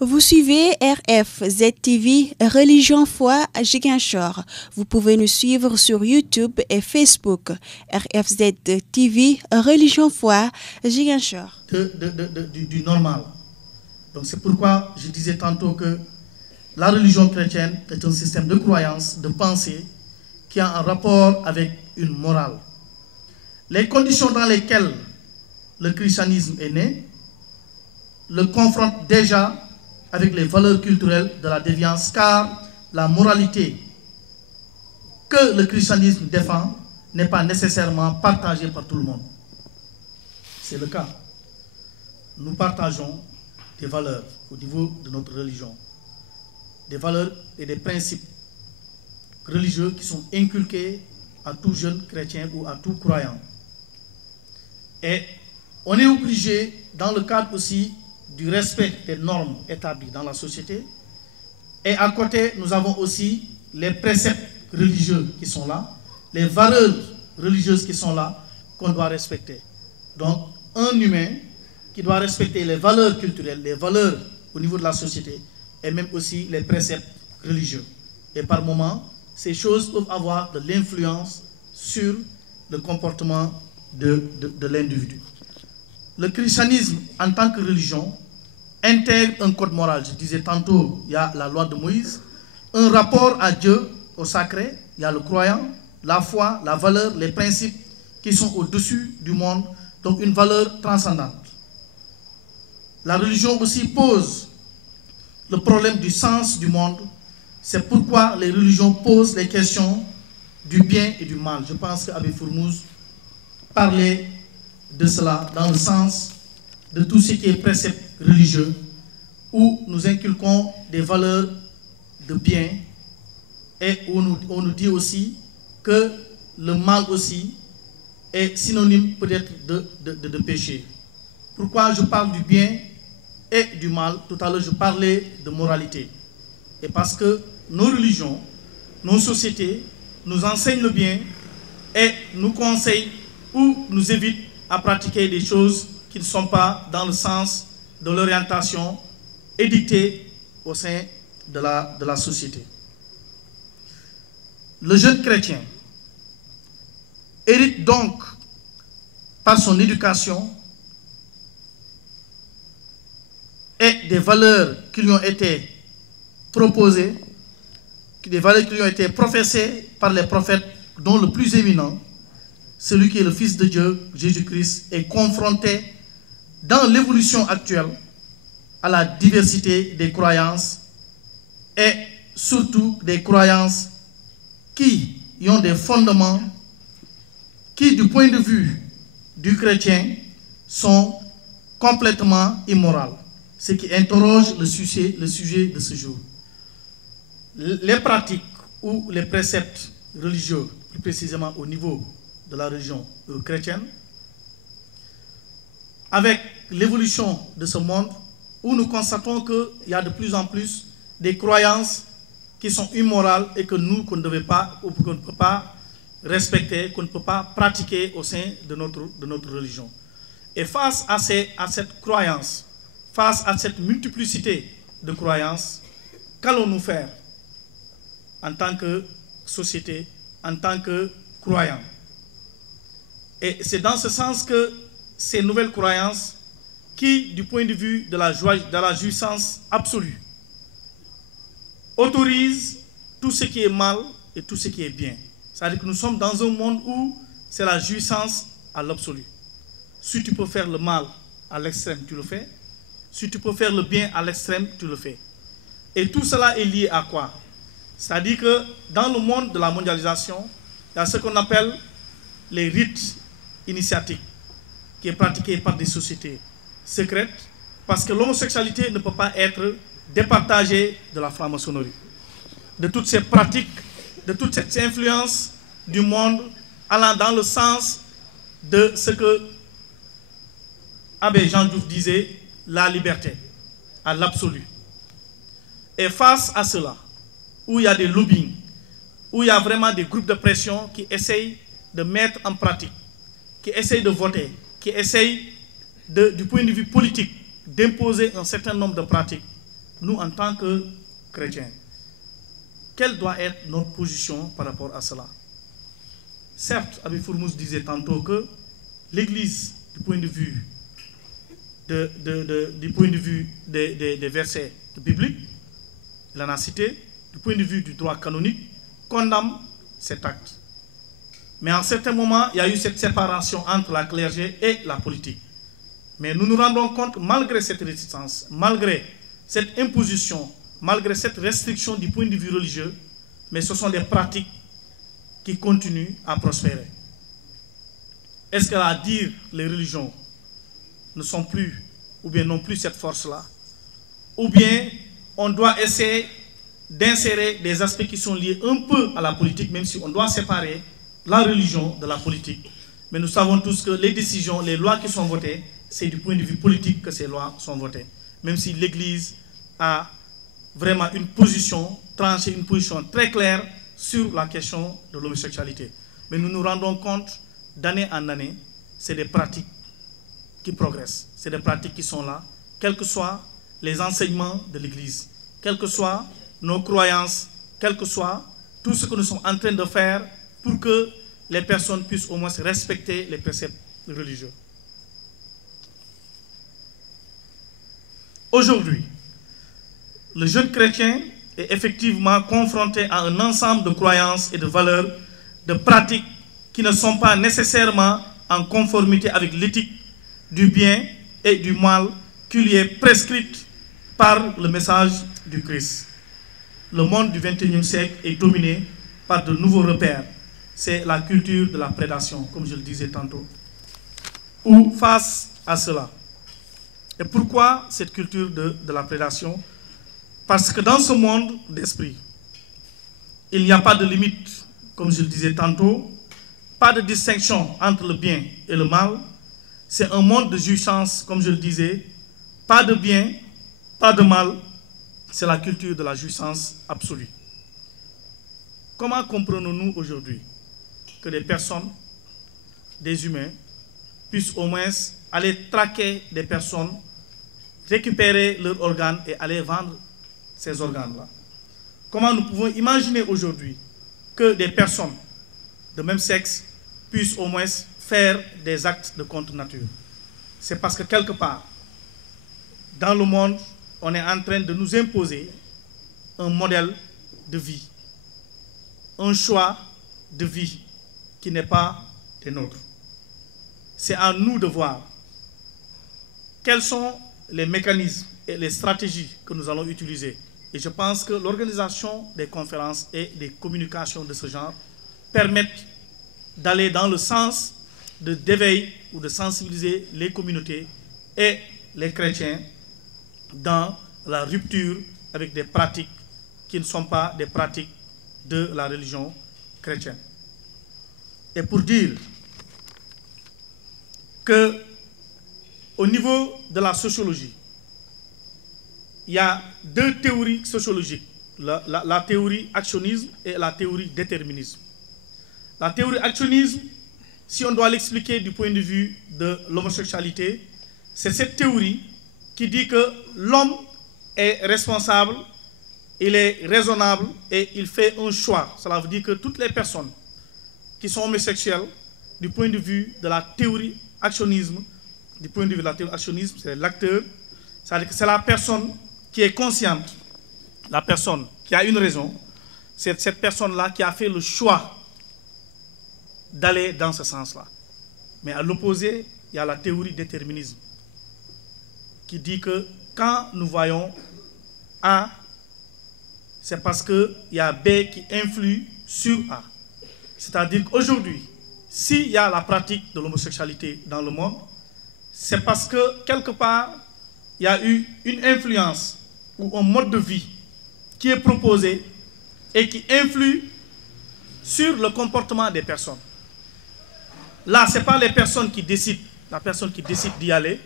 Vous suivez RFZ-TV Religion Foi à Ziguinchor. Vous pouvez nous suivre sur YouTube et Facebook. RFZ-TV Religion Foi à Ziguinchor. Du normal. Donc c'est pourquoi je disais tantôt que la religion chrétienne est un système de croyance, de pensée, qui a un rapport avec une morale. Les conditions dans lesquelles le christianisme est né le confrontent déjà avec les valeurs culturelles de la déviance, car la moralité que le christianisme défend n'est pas nécessairement partagée par tout le monde. C'est le cas. Nous partageons des valeurs au niveau de notre religion, des valeurs et des principes religieux qui sont inculqués à tout jeune chrétien ou à tout croyant. Et on est obligé, dans le cadre aussi du respect des normes établies dans la société, et à côté, nous avons aussi les préceptes religieux qui sont là, les valeurs religieuses qui sont là, qu'on doit respecter. Donc, un humain qui doit respecter les valeurs culturelles, les valeurs au niveau de la société, et même aussi les préceptes religieux. Et par moments, ces choses peuvent avoir de l'influence sur le comportement de l'individu. Le christianisme, en tant que religion, intègre un code moral. Je disais tantôt, il y a la loi de Moïse, un rapport à Dieu, au sacré, il y a le croyant, la foi, la valeur, les principes qui sont au-dessus du monde, donc une valeur transcendante. La religion aussi pose le problème du sens du monde. C'est pourquoi les religions posent les questions du bien et du mal. Je pense qu'Abbé Fourmouz parlait de cela dans le sens de tout ce qui est précepte religieux, où nous inculquons des valeurs de bien et où on nous dit aussi que le mal aussi est synonyme peut-être de péché. Pourquoi je parle du bien et du mal? Tout à l'heure je parlais de moralité. Et parce que nos religions, nos sociétés nous enseignent le bien et nous conseillent ou nous évitent à pratiquer des choses qui ne sont pas dans le sens de l'orientation édictée au sein de la société. Le jeune chrétien hérite donc par son éducation et des valeurs qui lui ont été proposées, des valeurs qui lui ont été professées par les prophètes, dont le plus éminent, celui qui est le Fils de Dieu, Jésus-Christ, est confronté dans l'évolution actuelle à la diversité des croyances et surtout des croyances qui y ont des fondements qui, du point de vue du chrétien, sont complètement immorales. Ce qui interroge le sujet de ce jour. Les pratiques ou les préceptes religieux, plus précisément au niveau de la religion chrétienne, avec l'évolution de ce monde, où nous constatons qu'il y a de plus en plus des croyances qui sont immorales et que nous, qu'on ne devait pas, ou qu'on ne peut pas respecter, qu'on ne peut pas pratiquer au sein de notre religion. Et face à cette croyance, face à cette multiplicité de croyances, qu'allons-nous faire en tant que société, en tant que croyants? Et c'est dans ce sens que ces nouvelles croyances, qui, du point de vue de la jouissance absolue, autorisent tout ce qui est mal et tout ce qui est bien. C'est-à-dire que nous sommes dans un monde où c'est la jouissance à l'absolu. Si tu peux faire le mal à l'extrême, tu le fais. Si tu peux faire le bien à l'extrême, tu le fais. Et tout cela est lié à quoi? C'est-à-dire que dans le monde de la mondialisation, il y a ce qu'on appelle les rites initiatiques, qui est pratiqué par des sociétés secrètes, parce que l'homosexualité ne peut pas être départagée de la franc-maçonnerie, de toutes ces pratiques, de toute cette influence du monde allant dans le sens de ce que Abbé Jean Diouf disait, la liberté à l'absolu. Et face à cela, où il y a des lobbying, où il y a vraiment des groupes de pression qui essayent de mettre en pratique, qui essayent de voter, qui essayent, du point de vue politique, d'imposer un certain nombre de pratiques, nous en tant que chrétiens, quelle doit être notre position par rapport à cela? Certes, Abbé Fourmousse disait tantôt que l'Église, du point de vue des versets bibliques, il en a cité, du point de vue du droit canonique, condamne cet acte. Mais en certains moments, il y a eu cette séparation entre la clergé et la politique. Mais nous nous rendons compte, malgré cette résistance, malgré cette imposition, malgré cette restriction du point de vue religieux, mais ce sont des pratiques qui continuent à prospérer. Est-ce qu'à dire les religions ne sont plus, ou bien n'ont plus cette force-là, ou bien on doit essayer d'insérer des aspects qui sont liés un peu à la politique, même si on doit séparer la religion de la politique. Mais nous savons tous que les décisions, les lois qui sont votées, c'est du point de vue politique que ces lois sont votées. Même si l'Église a vraiment une position tranchée, une position très claire sur la question de l'homosexualité. Mais nous nous rendons compte, d'année en année, c'est des pratiques qui progressent. C'est des pratiques qui sont là, quels que soient les enseignements de l'Église, quelles que soient nos croyances, quel que soit tout ce que nous sommes en train de faire pour que les personnes puissent au moins respecter les préceptes religieux. Aujourd'hui, le jeune chrétien est effectivement confronté à un ensemble de croyances et de valeurs, de pratiques qui ne sont pas nécessairement en conformité avec l'éthique du bien et du mal qui lui est prescrite par le message du Christ. Le monde du XXIe siècle est dominé par de nouveaux repères. C'est la culture de la prédation, comme je le disais tantôt. Ou face à cela. Et pourquoi cette culture de la prédation? Parce que dans ce monde d'esprit, il n'y a pas de limite, comme je le disais tantôt, pas de distinction entre le bien et le mal. C'est un monde de jouissance, comme je le disais, pas de bien, pas de mal. C'est la culture de la jouissance absolue. Comment comprenons-nous aujourd'hui que des personnes, des humains, puissent au moins aller traquer des personnes, récupérer leurs organes et aller vendre ces organes-là? Comment nous pouvons imaginer aujourd'hui que des personnes de même sexe puissent au moins faire des actes de contre nature? C'est parce que quelque part, dans le monde, on est en train de nous imposer un modèle de vie, un choix de vie qui n'est pas des nôtres. C'est à nous de voir quels sont les mécanismes et les stratégies que nous allons utiliser. Et je pense que l'organisation des conférences et des communications de ce genre permettent d'aller dans le sens d'éveil ou de sensibiliser les communautés et les chrétiens dans la rupture avec des pratiques qui ne sont pas des pratiques de la religion chrétienne. Et pour dire que au niveau de la sociologie, il y a deux théories sociologiques, la théorie actionnisme et la théorie déterminisme. La théorie actionnisme, si on doit l'expliquer du point de vue de l'homosexualité, c'est cette théorie qui dit que l'homme est responsable, il est raisonnable et il fait un choix. Cela veut dire que toutes les personnes qui sont homosexuelles, du point de vue de la théorie actionnisme, du point de vue de la théorie actionnisme, c'est l'acteur, c'est-à-dire que c'est la personne qui est consciente, la personne qui a une raison, c'est cette personne-là qui a fait le choix d'aller dans ce sens-là. Mais à l'opposé, il y a la théorie déterminisme qui dit que quand nous voyons A, c'est parce qu'il y a B qui influe sur A. C'est-à-dire qu'aujourd'hui, s'il y a la pratique de l'homosexualité dans le monde, c'est parce que quelque part, il y a eu une influence ou un mode de vie qui est proposé et qui influe sur le comportement des personnes. Là, ce n'est pas les personnes qui décident, la personne qui décide d'y aller,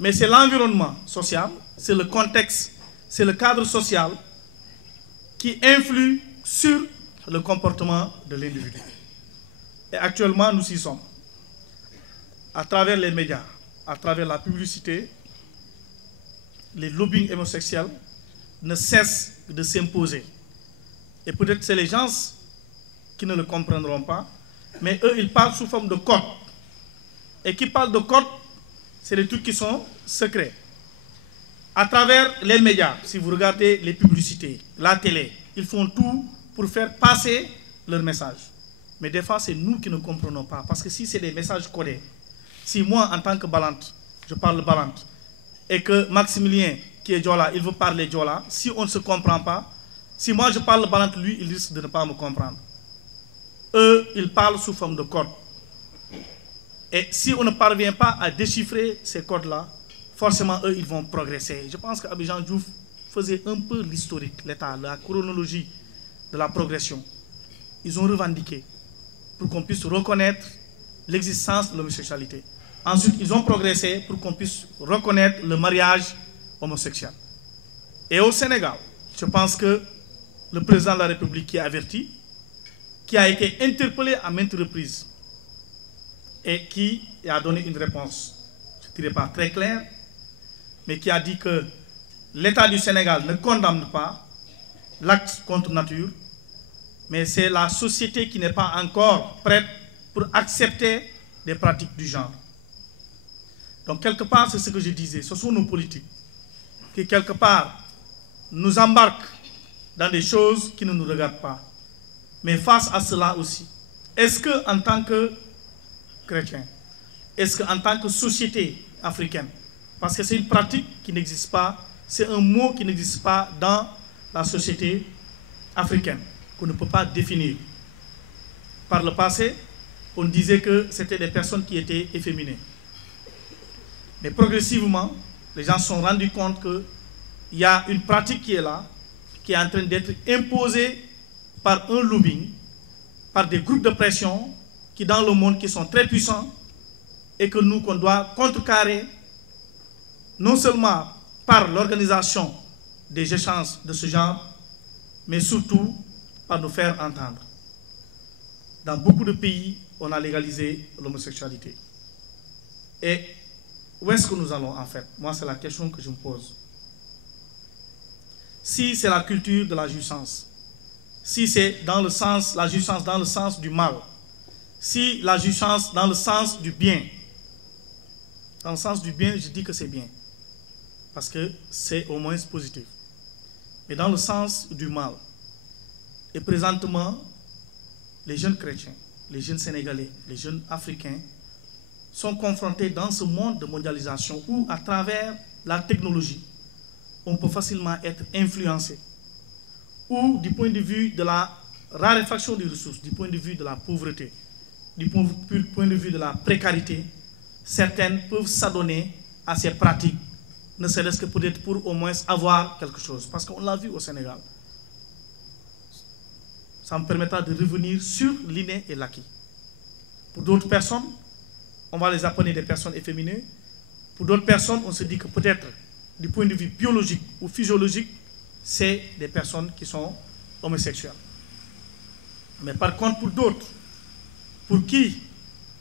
mais c'est l'environnement social, c'est le contexte, c'est le cadre social qui influe sur le comportement de l'individu. Et actuellement, nous y sommes. À travers les médias, à travers la publicité, les lobbying homosexuels, ne cesse de s'imposer. Et peut-être c'est les gens qui ne le comprendront pas, mais eux, ils parlent sous forme de code. Et qui parlent de code, c'est des trucs qui sont secrets. À travers les médias, si vous regardez les publicités, la télé, ils font tout pour faire passer leur message. Mais des fois, c'est nous qui ne comprenons pas. Parce que si c'est des messages codés, si moi, en tant que Balante, je parle Balante, et que Maximilien, qui est Diola, il veut parler Diola, si on ne se comprend pas, si moi je parle Balante, lui, il risque de ne pas me comprendre. Eux, ils parlent sous forme de code. Et si on ne parvient pas à déchiffrer ces codes-là, forcément, eux, ils vont progresser. Je pense qu'Abidjan Diouf faisait un peu l'historique, l'état, la chronologie de la progression. Ils ont revendiqué pour qu'on puisse reconnaître l'existence de l'homosexualité. Ensuite, ils ont progressé pour qu'on puisse reconnaître le mariage homosexuel. Et au Sénégal, je pense que le président de la République qui est averti, qui a été interpellé à maintes reprises et qui a donné une réponse, je ne dirais pas très claire, mais qui a dit que l'État du Sénégal ne condamne pas l'acte contre nature, mais c'est la société qui n'est pas encore prête pour accepter des pratiques du genre. Donc quelque part, c'est ce que je disais, ce sont nos politiques qui quelque part nous embarquent dans des choses qui ne nous regardent pas. Mais face à cela aussi, est-ce qu'en tant que chrétien, est-ce qu'en tant que société africaine, parce que c'est une pratique qui n'existe pas, c'est un mot qui n'existe pas dans la société africaine, qu'on ne peut pas définir. Par le passé, on disait que c'était des personnes qui étaient efféminées. Mais progressivement, les gens se sont rendus compte qu'il y a une pratique qui est là, qui est en train d'être imposée par un lobbying, par des groupes de pression qui dans le monde qui sont très puissants et que nous, qu'on doit contrecarrer, non seulement par l'organisation des échanges de ce genre, mais surtout par nous faire entendre. Dans beaucoup de pays, on a légalisé l'homosexualité. Et où est-ce que nous allons en fait? Moi, c'est la question que je me pose. Si c'est la culture de la jouissance, si c'est dans le sens, la jouissance dans le sens du mal, si la jouissance dans le sens du bien, dans le sens du bien, je dis que c'est bien, parce que c'est au moins positif. Mais dans le sens du mal, et présentement, les jeunes chrétiens, les jeunes sénégalais, les jeunes africains sont confrontés dans ce monde de mondialisation où, à travers la technologie, on peut facilement être influencé. Ou du point de vue de la raréfaction des ressources, du point de vue de la pauvreté, du point de vue de la précarité, certaines peuvent s'adonner à ces pratiques, ne serait-ce que peut-être pour au moins avoir quelque chose. Parce qu'on l'a vu au Sénégal. Ça me permettra de revenir sur l'inné et l'acquis. Pour d'autres personnes, on va les appeler des personnes efféminées. Pour d'autres personnes, on se dit que peut-être, du point de vue biologique ou physiologique, c'est des personnes qui sont homosexuelles. Mais par contre, pour d'autres, pour qui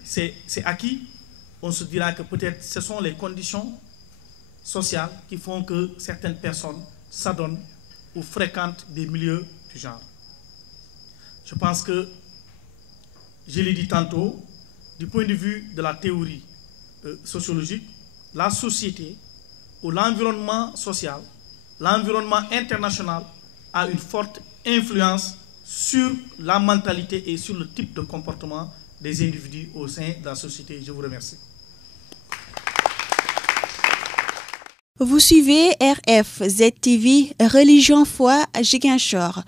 c'est acquis, on se dira que peut-être ce sont les conditions sociales qui font que certaines personnes s'adonnent ou fréquentent des milieux du genre. Je pense que, je l'ai dit tantôt, du point de vue de la théorie sociologique, la société ou l'environnement social, l'environnement international a une forte influence sur la mentalité et sur le type de comportement des individus au sein de la société. Je vous remercie. Vous suivez RFZ TV Religion Foi à Ziguinchor.